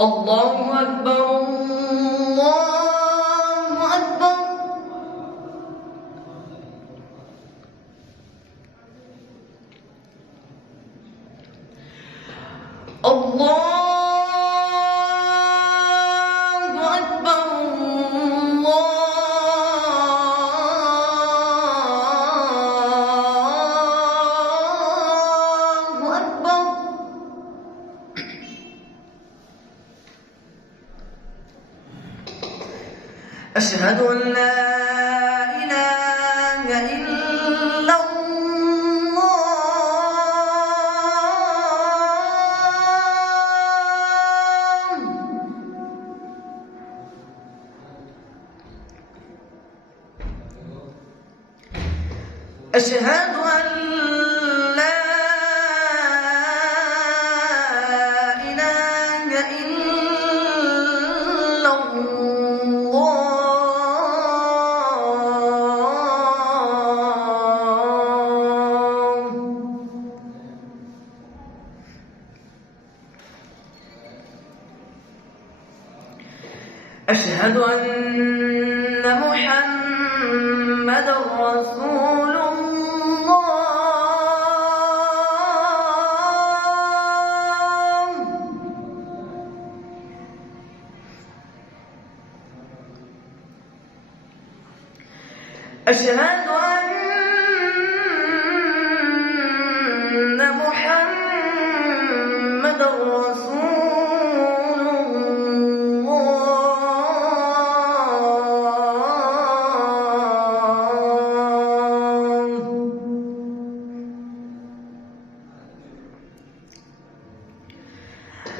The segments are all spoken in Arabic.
الله أكبر الله أكبر. الله أكبر الله أكبر. أشهد أن لا إله إلا الله. أشهد أن لا إله إلا الله. أشهد أن محمدًا رسول الله. أشهد أن محمدًا رسول الله.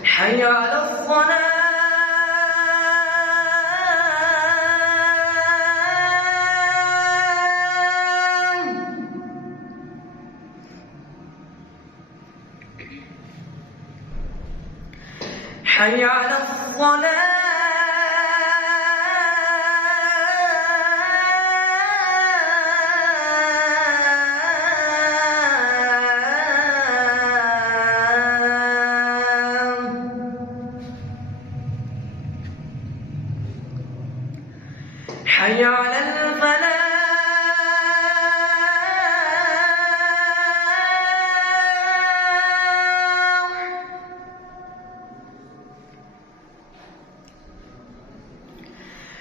حي على الصلاة. حي على الصلاة. حي على الفلاح.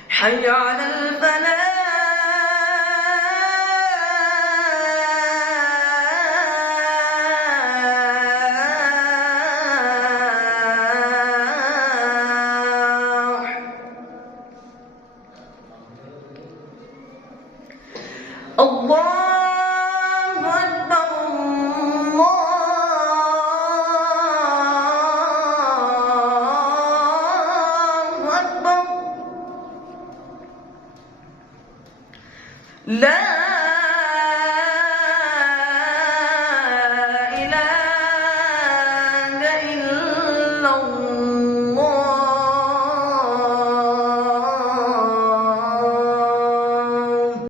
حي على الفلاح. الله أكبر الله أكبر. لا